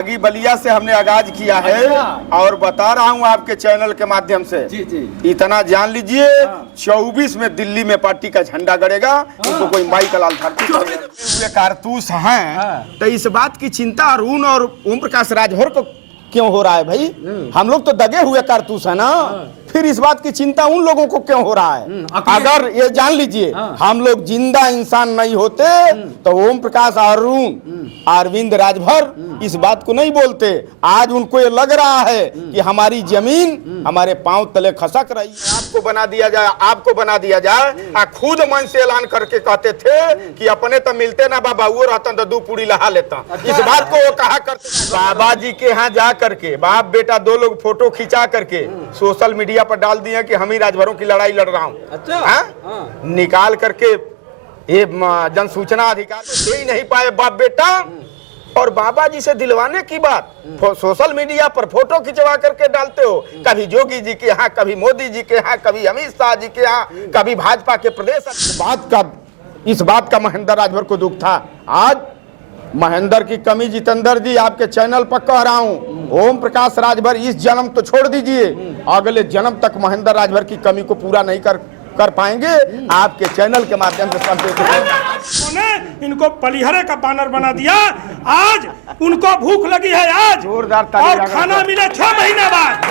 बागी बलिया से हमने आगाज किया है और बता रहा हूँ आपके चैनल के माध्यम से। जी। इतना जान लीजिए 24 में दिल्ली में पार्टी का झंडा गड़ेगा। उनको कोई माई का लाल हुए कारतूस हैं तो इस बात की चिंता अरुण और ओम प्रकाश राजभर को क्यों हो रहा है भाई? हम लोग तो दगे हुए कारतूस है ना, फिर इस बात की चिंता उन लोगों को क्यों हो रहा है? अगर ये जान लीजिए हम लोग जिंदा इंसान नहीं होते तो ओम प्रकाश अरुण अरविंद राजभर इस बात को नहीं बोलते। आज उनको ये लग रहा है कि हमारी जमीन हमारे पांव तले खसक रही है। आपको बना दिया जाए खुद मन से ऐलान करके कहते थे कि अपने तो मिलते ना बाबा, वो रहता तो 2 पूरी लहा लेता। इस बात को वो कहा करते बाबा जी के यहाँ जा करके बाप बेटा 2 लोग फोटो खिंचा करके सोशल मीडिया पर डाल दिए कि हम ही राजभरों की लड़ाई लड़ रहा हूँ। अच्छा। निकाल करके ये जन सूचना अधिकार दे ही नहीं पाए बाप बेटा, और बाबा जी से दिलवाने की बात सोशल मीडिया पर फोटो खिंचवा करके डालते हो। कभी योगी जी के यहाँ, कभी मोदी जी के यहाँ, कभी अमित शाह जी के यहाँ, कभी भाजपा के प्रदेश। इस बात का महेंद्र राजभर को दुख था। आज महेंद्र की कमी जितेंद्र जी आपके चैनल पर कह रहा हूँ, ओम प्रकाश राजभर इस जन्म तो छोड़ दीजिए, अगले जन्म तक महेंद्र राजभर की कमी को पूरा नहीं कर पाएंगे। आपके चैनल के माध्यम से इनको पलिहरे का बानर बना दिया। आज उनको भूख लगी है आज जोरदार और खाना मिले 6 महीने बाद।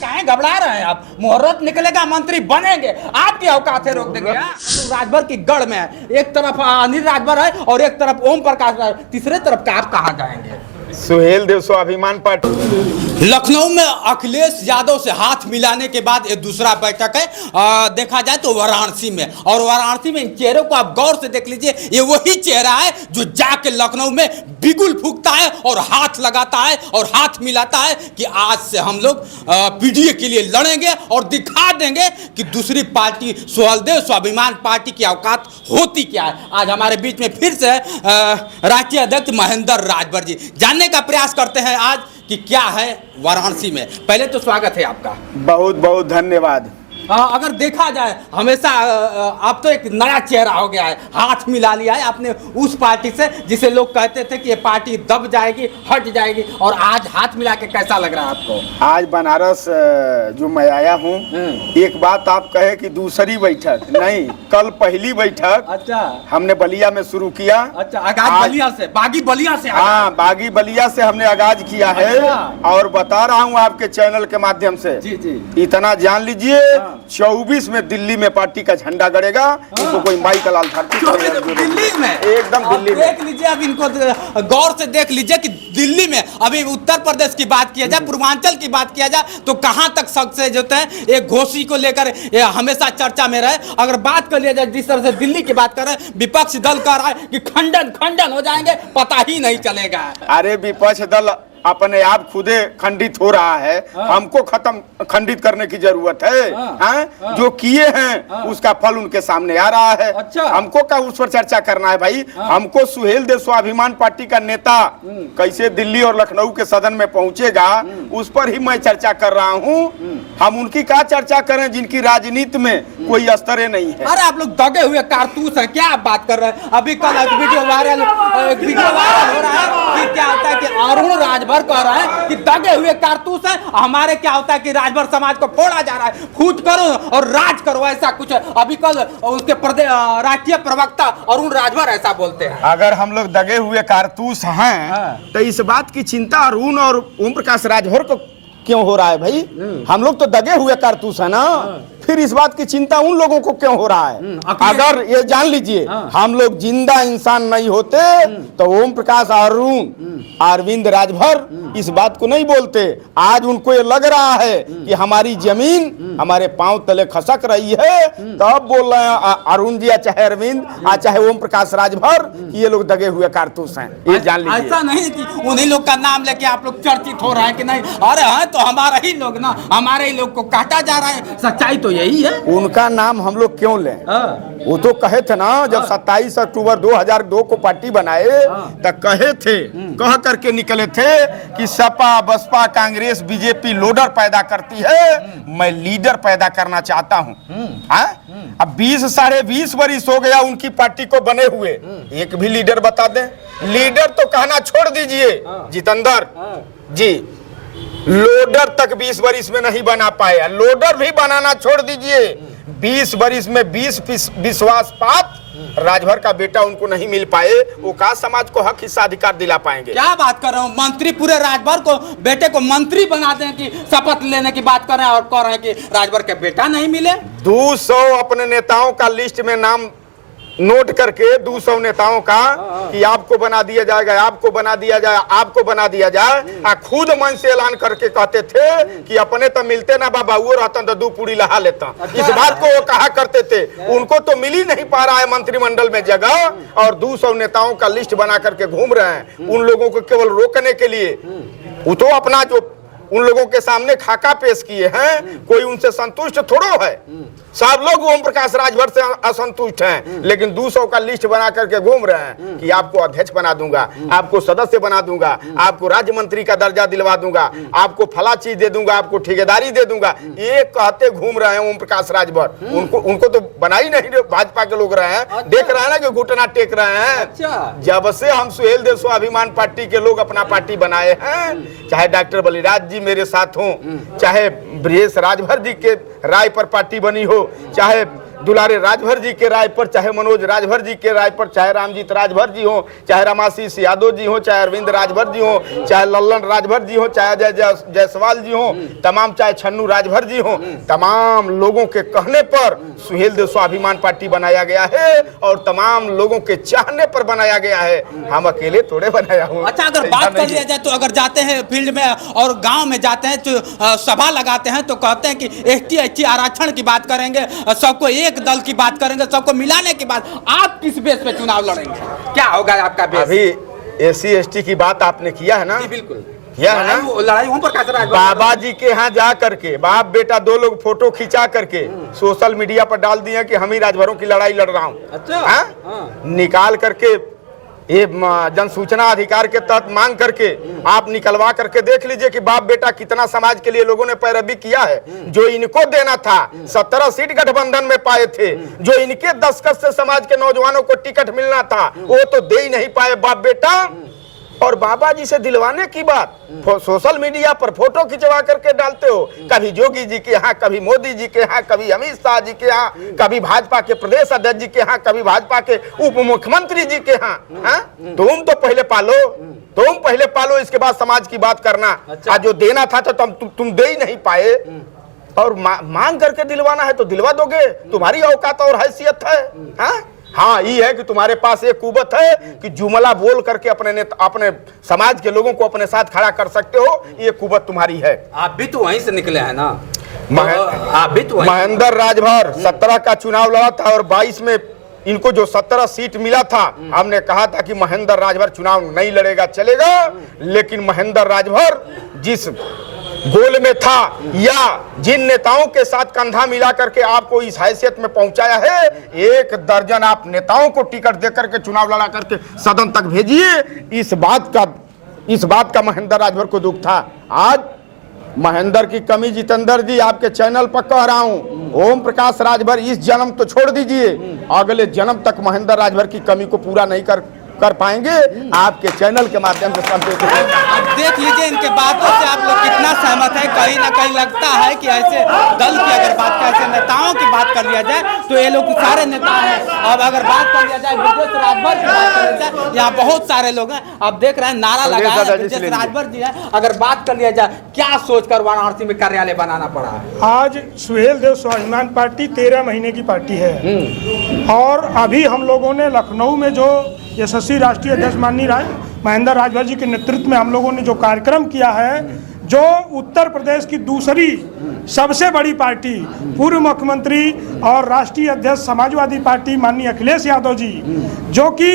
काहे घबरा रहे हैं आप? मुहूर्त निकलेगा, मंत्री बनेंगे, आपकी औकात है रोक देंगे। राजभर की गढ़ में एक तरफ अनिल राजभर है और एक तरफ ओम प्रकाश राजभर, तीसरे तरफ का आप कहाँ जाएंगे? सुहेल देव स्वाभिमान पार्टी। लखनऊ में अखिलेश यादव से हाथ मिलाने के बाद ये दूसरा बैठक है। देखा जाए तो वाराणसी में, और वाराणसी में इन चेहरों को आप गौर से देख लीजिए। ये वही चेहरा है जो जाके लखनऊ में बिगुल फूंकता है और हाथ लगाता है और हाथ मिलाता है कि आज से हम लोग पीडीए के लिए लड़ेंगे और दिखा देंगे कि दूसरी पार्टी सुहेलदेव स्वाभिमान पार्टी की औकात होती क्या है। आज हमारे बीच में फिर से राष्ट्रीय अध्यक्ष महेंद्र राजभर जी जानने का प्रयास करते हैं आज कि क्या है वाराणसी में। पहले तो स्वागत है आपका। बहुत बहुत धन्यवाद। अगर देखा जाए हमेशा आप तो एक नया चेहरा हो गया है, हाथ मिला लिया है आपने उस पार्टी से जिसे लोग कहते थे कि ये पार्टी दब जाएगी, हट जाएगी, और आज हाथ मिला के कैसा लग रहा है आपको? आज बनारस जो मैं आया हूँ, एक बात आप कहे कि दूसरी बैठक नहीं, कल पहली बैठक। अच्छा। हमने बलिया में शुरू किया। अच्छा, आगाज बलिया से, बागी बलिया से। हाँ, बागी बलिया से हमने आगाज किया है। और बता रहा हूँ आपके चैनल के माध्यम से। जी। इतना जान लीजिए 24 में दिल्ली में पार्टी का झंडा गड़ेगा। उनको कोई माई का लाल दिल्ली में, एकदम दिल्ली में। देख लीजिए, अब इनको गौर से देख लीजिए कि दिल्ली में, अभी उत्तर प्रदेश की बात किया जाए, पूर्वांचल की बात किया जाए तो कहां तक सक्सेस होते हैं एक घोषी को लेकर हमेशा चर्चा में रहे। अगर बात कर लिया जाए जिस तरह से दिल्ली की बात कर रहे हैं, विपक्ष दल कह रहा है कि खंडन हो जाएंगे, पता ही नहीं चलेगा। अरे विपक्ष दल अपने आप खुदे खंडित हो रहा है। हमको खंडित करने की जरूरत है। जो किए हैं उसका फल उनके सामने आ रहा है। अच्छा। हमको क्या उस पर चर्चा करना है भाई? हमको सुहेल देव स्वाभिमान पार्टी का नेता कैसे दिल्ली और लखनऊ के सदन में पहुंचेगा उस पर ही मैं चर्चा कर रहा हूं। हम उनकी क्या चर्चा करें जिनकी राजनीति में कोई अस्तर नहीं है? अरे आप लोग दगे हुए कारतूस हैं, क्या आप बात कर रहे हैं? अभी कल एक वीडियो वायरल हो रहा है कि क्या होता है कि अरुण राजभर कह रहा है कि दगे हुए कारतूस है। हमारे क्या होता है कि राजभर समाज को फोड़ा जा रहा है, फूट करो और राज करो, ऐसा कुछ है। अभी कल उसके राष्ट्रीय प्रवक्ता अरुण राजभर ऐसा बोलते हैं। अगर हम लोग दगे हुए कारतूस हैं तो इस बात की चिंता अरुण और ओम प्रकाश राजभर को क्यों हो रहा है भाई? हम लोग तो दगे हुए कारतूस है ना, फिर इस बात की चिंता उन लोगों को क्यों हो रहा है? अगर ये जान लीजिए हम लोग जिंदा इंसान नहीं होते तो ओम प्रकाश अरुण अरविंद राजभर इस बात को नहीं बोलते। आज उनको ये लग रहा है कि हमारी जमीन हमारे पांव तले खसक रही है, तब बोल रहे हैं अरुण जी चाहे अरविंद चाहे ओम प्रकाश राजभर कि ये लोग दगे हुए कारतूस हैं। ये जान लीजिए। ऐसा नहीं कि उन्हीं लोग का नाम लेके आप लोग चर्चित हो रहा है कि नहीं। अरे हाँ, तो हमारे ही लोग ना, हमारे ही लोग को काटा जा रहा है। सच्चाई तो यही है। उनका नाम हम लोग क्यों लें? वो तो कहे थे ना, जब 27 अक्टूबर 2002 को पार्टी बनाए तो कहे थे, कह करके निकले थे कि सपा बसपा कांग्रेस बीजेपी लोडर पैदा करती है, मैं लीडर पैदा करना चाहता हूँ। अब 20 साढ़े 20 वर्ष हो गया उनकी पार्टी को बने हुए, एक भी लीडर बता दें। लीडर तो कहना छोड़ दीजिए जितेंद्र जी, लोडर तक 20 वर्ष में नहीं बना पाया, लोडर भी बनाना छोड़ दीजिए। 20 वर्ष में 20 विश्वासपात राजभर का बेटा उनको नहीं मिल पाए, वो का समाज को हक हिस्सा अधिकार दिला पाएंगे? क्या बात कर रहे हो? मंत्री पूरे राजभर को बेटे को मंत्री बना दें कि शपथ लेने की बात कर रहे हैं और कह रहे हैं कि राजभर के बेटा नहीं मिले। 200 अपने नेताओं का लिस्ट में नाम नोट करके 200 नेताओं का कि आपको बना दिया जाएगा, आपको बना दिया जाए, आपको बना दिया जाए, खुद मन से ऐलान करके कहते थे कि अपने तो मिलते ना बाबा, वो रहता तो 2 पूरी लहा लेता। इस बात को वो कहा करते थे। उनको तो मिल ही नहीं पा रहा है मंत्रिमंडल में जगह, और 200 नेताओं का लिस्ट बना करके घूम रहे हैं उन लोगों को केवल रोकने के लिए। वो तो अपना जो उन लोगों के सामने खाका पेश किए हैं, कोई उनसे संतुष्ट थोड़ो है। सब लोग ओम प्रकाश राजभर से असंतुष्ट हैं, लेकिन 200 का लिस्ट बना करके घूम रहे हैं कि आपको अध्यक्ष बना दूंगा, आपको सदस्य बना दूंगा, आपको राज्य मंत्री का दर्जा दिलवा दूंगा, आपको फला चीज दे दूंगा, आपको ठेकेदारी दे दूंगा, ये कहते घूम रहे हैं ओम प्रकाश राजभर। उनको तो बना ही नहीं भाजपा के लोग रहे हैं। देख रहे हैं ना कि घुटना टेक रहे हैं। जब से हम सुहेल देव स्वाभिमान पार्टी के लोग अपना पार्टी बनाए हैं, चाहे डॉक्टर बलिराज जी मेरे साथ हों, चाहे ब्रजेश राजभर जी के राय पर पार्टी बनी हो, चाहे दुलारे राजभर जी के राय पर, चाहे मनोज राजभर जी के राय पर, चाहे रामजीत राजभर जी हो, चाहे रमाशीष यादव जी हो, चाहे अरविंद राजभर जी हो, चाहे लल्लन राजभर जी हो, चाहे जायसवाल जी हो, तमाम चाहे छन्नू राजभर जी हो, तमाम लोगों के कहने पर सुहेल देव स्वाभिमान पार्टी बनाया गया है और तमाम लोगों के चाहने पर बनाया गया है। हम अकेले थोड़े बनाया हूँ। अच्छा, अगर बात कर लिया जाए तो अगर जाते हैं फील्ड में और गांव में जाते हैं तो सभा लगाते हैं तो कहते हैं कि ST आरक्षण की बात करेंगे, सबको एक दल की बात करेंगे, सबको मिलाने के बाद आप किस बेस पे चुनाव लड़ेंगे? क्या होगा आपका बेस? अभी SC ST की बात आपने किया है ना? बिल्कुल किया है ना। लड़ाई ओम प्रकाश राजभर बाबा जी के यहाँ जा करके बाप बेटा 2 लोग फोटो खिंचा करके सोशल मीडिया पर डाल दिए कि हम ही राजभरों की लड़ाई लड़ रहा हूँ। अच्छा, निकाल करके ये जन सूचना अधिकार के तहत मांग करके आप निकलवा करके देख लीजिए कि बाप बेटा कितना समाज के लिए लोगों ने पैरवी किया है। जो इनको देना था 17 सीट गठबंधन में पाए थे, जो इनके दस्तखत से समाज के नौजवानों को टिकट मिलना था वो तो दे ही नहीं पाए बाप बेटा। और बाबा जी से दिलवाने की बात सोशल मीडिया पर फोटो खिंचवा करके डालते हो, कभी जोगी जी के यहाँ, कभी मोदी जी के यहाँ, कभी अमित शाह जी के यहाँ, कभी भाजपा के प्रदेश अध्यक्ष जी के यहाँ, कभी भाजपा के उप मुख्यमंत्री जी के यहाँ। तुम तो पहले पालो, तुम पहले पालो, इसके बाद समाज की बात करना। अच्छा। जो देना था तो तुम दे ही नहीं पाए, और मांग करके दिलवाना है तो दिलवा दोगे, तुम्हारी औकात और हैसियत है। हाँ, ये है कि तुम्हारे पास एक कुवत है कि जुमला बोल करके अपने समाज के लोगों को अपने साथ खड़ा कर सकते हो, ये कुवत तुम्हारी है। आप भी तो वहीं से निकले हैं ना? आप भी तो महेंद्र राजभर 17 का चुनाव लड़ा था और 22 में इनको जो 17 सीट मिला था, हमने कहा था कि महेंद्र राजभर चुनाव नहीं लड़ेगा चलेगा, लेकिन महेंद्र राजभर जिस गोल में था या जिन नेताओं के साथ कंधा मिला करके आपको इस हैसियत में पहुंचाया है, 1 दर्जन आप नेताओं को टिकट देकर के चुनाव लड़ा करके सदन तक भेजिए। इस बात का महेंद्र राजभर को दुख था। आज महेंद्र की कमी जितेंद्र जी आपके चैनल पर कह रहा हूं, ओम प्रकाश राजभर इस जन्म तो छोड़ दीजिए, अगले जन्म तक महेंद्र राजभर की कमी को पूरा नहीं कर पाएंगे। आपके चैनल के माध्यम से देख लीजिए इनके बातों से आप लोग कितना सहमत है। कहीं ना कहीं लगता है कि ऐसे दल की अगर बात कर, ऐसे नेताओं की बात कर लिया जाए तो ये लोग सारे नेता हैं। अब अगर बात कर लिया जाए ब्रजेश राजभर की बात कर लिया जाए, यहाँ बहुत सारे लोग हैं। अब देख रहे हैं नारा लगाया ब्रजेश राजभर जी है। अगर बात कर लिया जाए, क्या सोचकर वाराणसी में कार्यालय बनाना पड़ा? आज सुहेल देव स्वाभिमान पार्टी 13 महीने की पार्टी है, और अभी हम लोगों ने लखनऊ में जो यशस्वी राष्ट्रीय अध्यक्ष माननीय महेंद्र राजभर जी के नेतृत्व में हम लोगों ने जो कार्यक्रम किया है, जो उत्तर प्रदेश की दूसरी सबसे बड़ी पार्टी, पूर्व मुख्यमंत्री और राष्ट्रीय अध्यक्ष समाजवादी पार्टी माननीय अखिलेश यादव जी, जो कि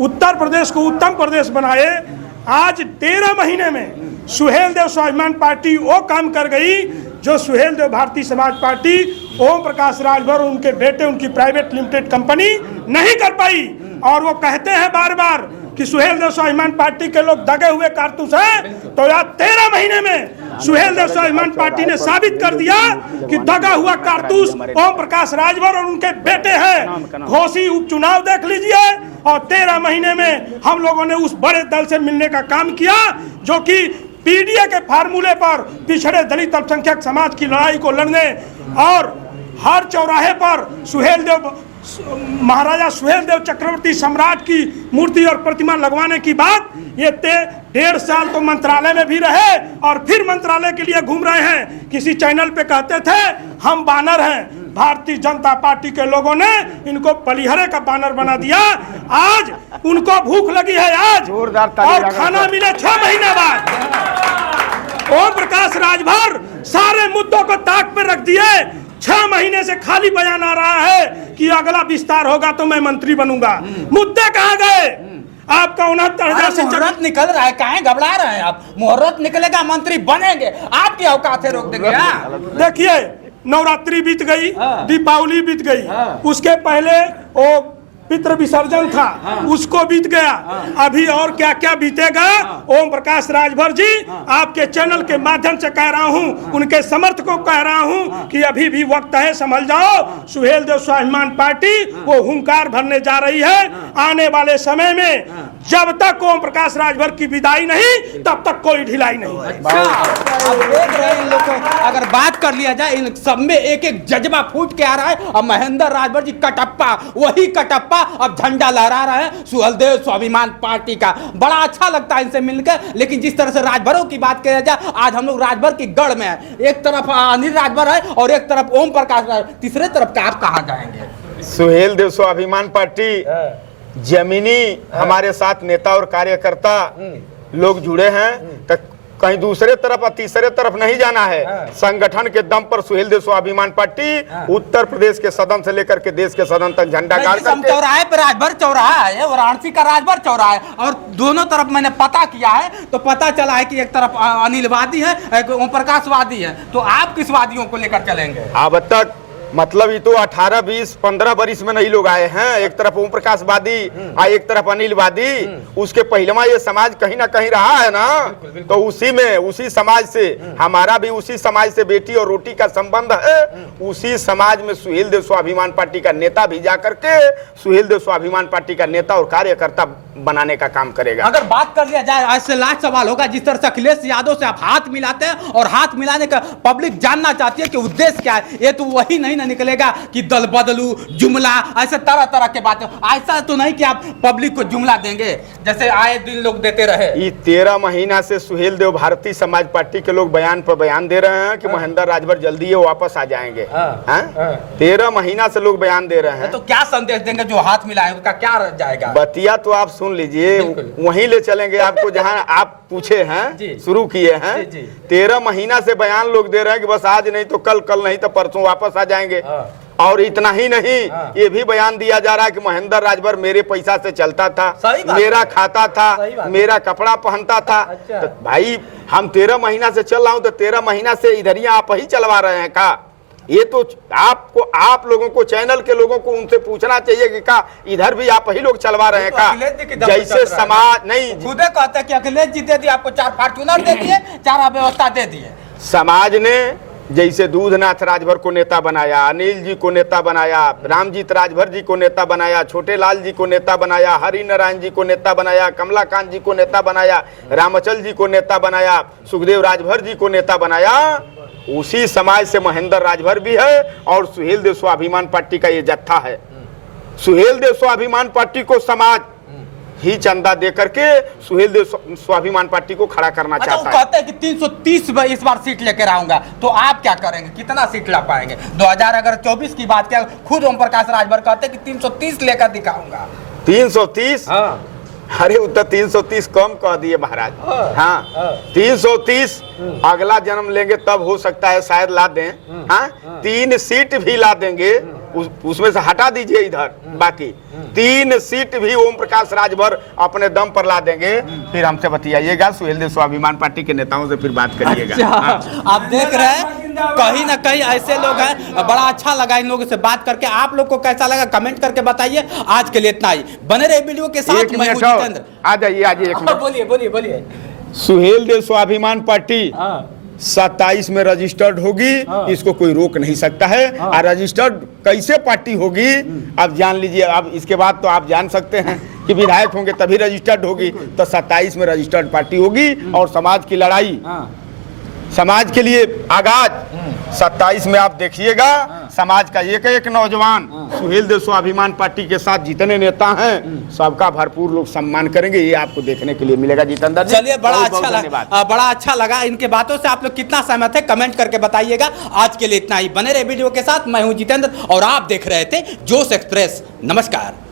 उत्तर प्रदेश को उत्तम प्रदेश बनाए, आज 13 महीने में सुहेल देव स्वाभिमान पार्टी वो काम कर गई जो सुहेल देव भारतीय समाज पार्टी ओम प्रकाश राजभर और उनके बेटे उनकी प्राइवेट लिमिटेड कंपनी नहीं कर पाई। और वो कहते हैं बार बार कि सुहेल देव स्वाभिमान पार्टी के लोग दगे हुए कारतूस हैं, तो यार 13 महीने में सुहेल देव स्वाभिमान पार्टी ने साबित कर दिया कि दगा हुआ कारतूस ओम प्रकाश राजभर और उनके बेटे हैं। घोसी उपचुनाव देख लीजिए, और 13 महीने में हम लोगों ने उस बड़े दल से मिलने का काम किया जो कि पीडीए के फार्मूले पर पिछड़े दलित अल्पसंख्यक समाज की लड़ाई को लड़ने और हर चौराहे पर महाराजा सुहेल देव चक्रवर्ती सम्राट की मूर्ति और प्रतिमा लगवाने की बात, ये 1.5 साल तो मंत्रालय में भी रहे और फिर मंत्रालय के लिए घूम रहे हैं। किसी चैनल पे कहते थे हम बानर हैं, भारतीय जनता पार्टी के लोगों ने इनको पलिहरे का बानर बना दिया। आज उनको भूख लगी है आज, और खाना मिले 6 महीने बाद। ओम प्रकाश राजभर सारे मुद्दों को ताक पर रख दिए। 6 महीने से खाली बयान आ रहा है कि अगला विस्तार होगा तो मैं मंत्री बनूंगा। मुद्दे कहाँ गए? आपका 69,000 से मुहूर्त निकल रहा है, काहे घबरा रहे हैं आप? मुहूर्त निकलेगा, मंत्री बनेंगे, आपकी औकात है रोक देंगे? देखिए, नवरात्रि बीत गई, दीपावली बीत गई, उसके पहले वो पितृ विसर्जन था, उसको बीत गया। अभी और क्या क्या बीतेगा? ओम प्रकाश राजभर जी, आपके चैनल के माध्यम से कह रहा हूं, उनके समर्थकों को कह रहा हूं कि अभी भी वक्त है, संभल जाओ। सुहेल देव स्वाभिमान पार्टी वो हुंकार भरने जा रही है। आने वाले समय में जब तक ओम प्रकाश राजभर की विदाई नहीं, तब तक कोई ढिलाई नहीं। अच्छा, अब देख रहे हैं इन लोग को, अगर बात कर लिया जाए इन सब में एक एक जज्बा फूट के आ रहा है। अब महेंद्र राजभर जी कटप्पा, वही कटप्पा अब झंडा लहरा रहा है सुहेल देव स्वाभिमान पार्टी का। बड़ा अच्छा लगता है इनसे मिलकर। लेकिन जिस तरह से राजभरों की बात किया जाए, आज हम लोग राजभर की गढ़ में है। एक तरफ अनिल राजभर है और एक तरफ ओम प्रकाश राजभर, तीसरे तरफ का आप कहाँ जाएंगे? सुहेल देव स्वाभिमान पार्टी जमीनी हमारे साथ नेता और कार्यकर्ता लोग जुड़े हैं, तो कहीं दूसरे तरफ और तीसरे तरफ नहीं जाना है। संगठन के दम पर सुहेल देव स्वाभिमान पार्टी उत्तर प्रदेश के सदन से लेकर के देश के सदन तक झंडा गाड़ करके चौराहे पर राजभर चौराहा है, वाराणसी का राजभर चौराहा है, और दोनों तरफ मैंने पता किया है तो पता चला है कि एक तरफ अनिल वादी है, एक ओम प्रकाश वादी है। तो आप किस वादियों को लेकर चलेंगे? अब तक मतलब ये तो 18, 20, 15 बरिस में नहीं लोग आए हैं। एक तरफ ओम प्रकाश वादी और एक तरफ अनिल वादी। उसके पहलवा ये समाज कहीं ना कहीं रहा है ना, तो उसी में उसी समाज से हमारा भी उसी समाज से बेटी और रोटी का संबंध है। उसी समाज में सुहेल देव स्वाभिमान पार्टी का नेता भी जा करके सुहेल देव स्वाभिमान पार्टी का नेता और कार्यकर्ता बनाने का काम करेगा। अगर बात कर लिया जाए, आज से लास्ट सवाल होगा, जिस तरह से अखिलेश यादव से आप हाथ मिलाते हैं और हाथ मिलाने का पब्लिक जानना चाहती है कि उद्देश्य क्या है। ये तो वही नहीं निकलेगा कि दल बदलू, जुमला, ऐसे तरह तरह के बातें। ऐसा तो नहीं कि आप पब्लिक को जुमला देंगे जैसे आए दिन लोग देते रहे। ये 13 महीना से सुहेल देव भारतीय समाज पार्टी के लोग बयान पर बयान दे रहे हैं कि महेंद्र राजभर जल्दी ये वापस आ जाएंगे। 13 महीना से लोग बयान दे रहे हैं, तो क्या संदेश देंगे? जो हाथ मिलाए उसका क्या जाएगा? बतिया तो आप सुन लीजिए, वहीं ले चलेंगे आपको जहां आप पूछे हैं, शुरू किए हैं। 13 महीना से बयान लोग दे रहे हैं कि बस आज नहीं तो कल, कल नहीं तो परसों वापस आ जाएंगे। और इतना ही नहीं, ये भी बयान दिया जा रहा है कि महेंद्र राजभर मेरे पैसा से चलता था, मेरा खाता था, मेरा कपड़ा पहनता था। तो भाई हम 13 महीना से चल रहा हूं, तो 13 महीना से इधर ही आप ही चलवा रहे हैं का? ये तो आपको, आप लोगों को, चैनल के लोगों को उनसे पूछना चाहिए कि का इधर भी आप ही लोग चलवा रहे हैं का? जैसे समाज नहीं, खुद कहते हैं कि अखिलेश जी दे दिए आपको, 4 फॉर्च्यूनर दे दिए, 4 व्यवस्था दे दिए। समाज ने जैसे दूधनाथ राजभर को नेता बनाया, अनिल जी को नेता बनाया, रामजीत राजभर जी को नेता बनाया, छोटे लाल जी को नेता बनाया, हरि नारायण जी को नेता बनाया, कमलाकांत जी को नेता बनाया, रामचल जी को नेता बनाया, सुखदेव राजभर जी को नेता बनाया। उसी समाज से महेंद्र राजभर भी है और सुहेल देव स्वाभिमान पार्टी का ये जत्था है। सुहेल देव स्वाभिमान पार्टी को समाज ही चंदा दे करके सुहेल देव स्वाभिमान पार्टी को खड़ा करना चाहता है। कहते हैं कि 330 इस बार सीट लेकर आऊंगा, तो आप क्या करेंगे? कितना सीट ला पाएंगे? 2024 की बात किया, खुद ओम प्रकाश राजभर कहते हैं कि 330 लेकर दिखाऊंगा। 330? अरे उत्तर 330 कम कह दिए महाराज। हाँ, 330 अगला जन्म लेंगे तब हो सकता है शायद ला दें। हाँ, 3 सीट भी ला देंगे उसमें से हटा दीजिए इधर, बाकी 3 सीट भी ओम प्रकाश राजभर अपने दम पर ला देंगे, फिर हमसे बतियाइएगा, सुहेल देव स्वाभिमान पार्टी के नेताओं से फिर बात करिएगा। हाँ। आप देख रहे हैं कहीं ना कहीं ऐसे लोग हैं। बड़ा अच्छा लगा इन लोगों से बात करके। आप लोग को कैसा लगा कमेंट करके बताइए। आज के लिए इतना ही, बने रहे वीडियो के साथ। मैं हूं जितेंद्र। आ जाइए एक मिनट। बोलिए। सुहेल देव स्वाभिमान पार्टी 27 में रजिस्टर्ड होगी, इसको कोई रोक नहीं सकता है। और रजिस्टर्ड कैसे पार्टी होगी अब जान लीजिए। अब इसके बाद तो आप जान सकते हैं कि विधायक होंगे तभी रजिस्टर्ड होगी। तो 27 में रजिस्टर्ड पार्टी होगी और समाज की लड़ाई, समाज के लिए आगाज 27 में आप देखिएगा। समाज का एक नौजवान सुहेल देव स्वाभिमान पार्टी के साथ जितने नेता हैं सबका भरपूर लोग सम्मान करेंगे, ये आपको देखने के लिए मिलेगा। जितेंद्र जी चलिए, बड़ा अच्छा लगा इनके बातों से। आप लोग कितना सहमत है कमेंट करके बताइएगा। आज के लिए इतना ही, बने रहे वीडियो के साथ। मैं हूं जितेंद्र और आप देख रहे थे जोश एक्सप्रेस। नमस्कार।